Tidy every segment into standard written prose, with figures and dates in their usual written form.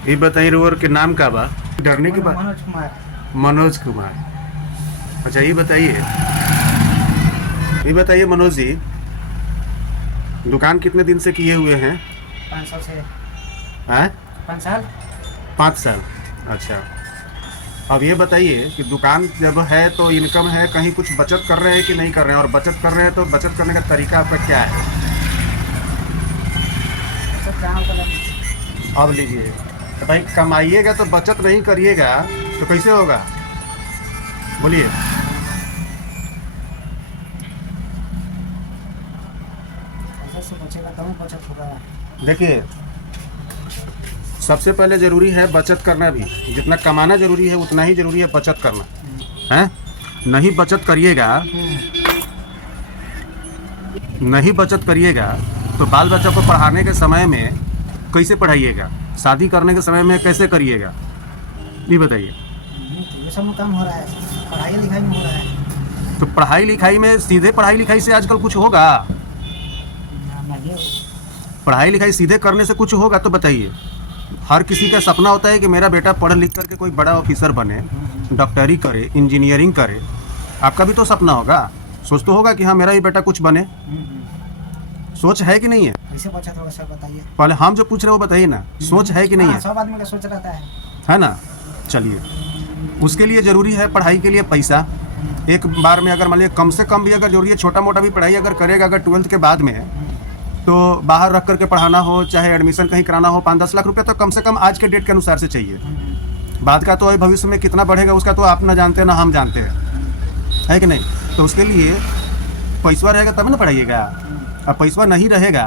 ये बताइए रोअर के नाम का बा डरने की बात। मनोज कुमार। मनोज कुमार। अच्छा ये बताइए मनोज जी, दुकान कितने दिन से किए हुए हैं? 5 साल से। हैं? 5 साल। 5 साल। अच्छा, अब ये बताइए कि दुकान जब है तो इनकम है, कहीं कुछ बचत कर रहे हैं कि नहीं कर रहे हैं, और बचत कर रहे हैं तो बचत करने का तरीका आपका क्या है? सब जहाँ होता है। अब लीजिए, तो भाई कमाइएगा तो बचत नहीं करिएगा तो कैसे होगा, बोलिए। पैसे से बचेगा तब बचत होगा। देखिए, सबसे पहले ज़रूरी है बचत करना भी। जितना कमाना ज़रूरी है उतना ही ज़रूरी है बचत करना, है? नहीं बचत करिएगा तो बाल बच्चा को पढ़ाने के समय में कैसे पढ़ाइएगा, शादी करने के समय में कैसे करिएगा, ये बताइए। तो ये सब काम हो रहा है, पढ़ाई लिखाई में हो रहा है। तो पढ़ाई लिखाई में, सीधे पढ़ाई लिखाई से आजकल कुछ होगा? नहीं पढ़ाई लिखाई सीधे करने से कुछ होगा तो बताइए। हर किसी का सपना होता है कि मेरा बेटा पढ़ लिख करके कोई बड़ा ऑफिसर बने, डॉक्टरी करे, इंजीनियरिंग करे। आपका भी तो सपना होगा, सोच तो होगा कि हाँ मेरा ही बेटा कुछ बने। सोच है कि नहीं है? कैसे बचत होगा सर बताइए। पहले हम जो पूछ रहे हैं वो बताइए ना, सोच है कि नहीं है? सब आदमी का सोच रहता है ना? चलिए, उसके लिए ज़रूरी है पढ़ाई के लिए पैसा। एक बार में अगर मान लीजिए कम से कम भी अगर जरूरी है, छोटा मोटा भी पढ़ाई अगर करेगा, अगर 12th के बाद में, तो बाहर रख करके पढ़ाना हो, चाहे एडमिशन कहीं कराना हो, 5-10 लाख रुपए तो कम से कम आज के डेट के अनुसार से चाहिए। बाद का तो भविष्य में कितना बढ़ेगा उसका तो आप ना जानते ना हम जानते हैं, है कि नहीं? तो उसके लिए पैसा रहेगा तब ना पढ़ाइएगा। अब पैसा नहीं रहेगा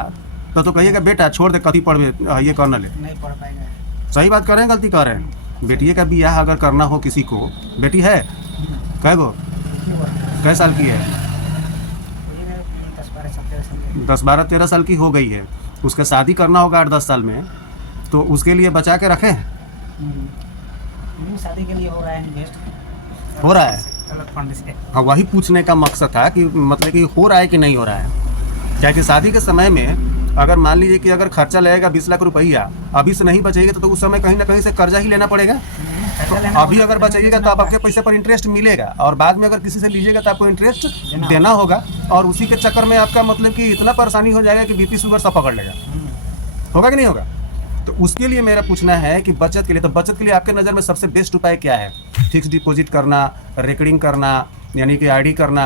तो कहिएगा बेटा छोड़ दे, कथी पढ़वे, ये करना ले, नहीं पढ़ पाएगा। सही बात कर रहे हैं, गलती कर रहे हैं। बेटिए का बियाह अगर करना हो किसी को, बेटी है कै गो, कै साल की है? 10-12-13 साल की हो गई है, उसका शादी करना होगा 8-10 साल में, तो उसके लिए बचा के रखें। शादी के लिए हो रहा है इन्वेस्ट, हो रहा है। अलग फंड से। हाँ, वही पूछने का मकसद था कि मतलब कि हो रहा है कि नहीं हो रहा है। क्या कि शादी के समय में अगर मान लीजिए कि अगर खर्चा लगेगा 20 लाख रुपया, अभी से नहीं बचेगा तो उस समय कहीं ना कहीं से कर्जा ही लेना पड़ेगा। तो अभी अगर बचाइएगा तो आपके पैसे पर इंटरेस्ट मिलेगा, और बाद में अगर किसी से लीजिएगा तो आपको इंटरेस्ट देना होगा, और उसी के चक्कर में आपका मतलब कि इतना परेशानी हो जाएगा कि बीपी शुगर सब पकड़ लेगा। होगा कि नहीं होगा? तो उसके लिए मेरा पूछना है कि बचत के लिए, तो बचत के लिए आपके नज़र में सबसे बेस्ट उपाय क्या है? फिक्स डिपॉजिट करना, रेकरिंग करना, यानी कि आईडी करना,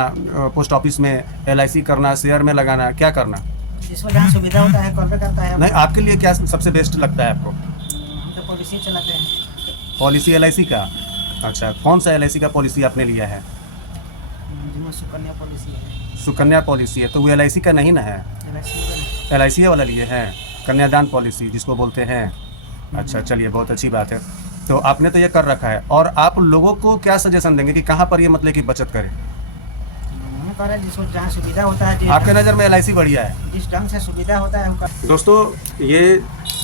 पोस्ट ऑफिस में LIC करना, शेयर में लगाना, क्या करना? जिसमें जहाँ सुविधा होता है करबे करता है। नहीं, आपके लिए क्या सबसे बेस्ट लगता है आपको? हम तो पॉलिसी चलाते हैं। पॉलिसी LIC का? अच्छा, कौन सा LIC का पॉलिसी आपने लिया है? जिसमें सुकन्या पॉलिसी है। सुकन्या पॉलिसी है, तो वो LIC का नहीं ना है? LIC वाला लिए हैं, कन्यादान पॉलिसी जिसको बोलते हैं। अच्छा, चलिए, बहुत अच्छी बात है। तो आपने तो ये कर रखा है, और आप लोगों को क्या सजेशन देंगे कि कहाँ पर ये मतलब कि बचत करें? जिसको जहाँ सुविधा होता है, आपके नज़र में LIC बढ़िया है? जिस ढंग से सुविधा होता है उनका। दोस्तों, ये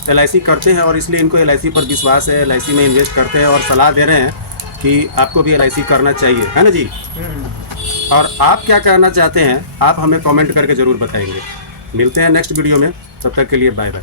LIC करते हैं और इसलिए इनको LIC पर विश्वास है, LIC में इन्वेस्ट करते हैं, और सलाह दे रहे हैं कि आपको भी LIC करना चाहिए, है ना जी? और आप क्या कहना चाहते हैं आप हमें कमेंट करके ज़रूर बताएंगे। मिलते हैं नेक्स्ट वीडियो में, तब तक के लिए बाय बाय।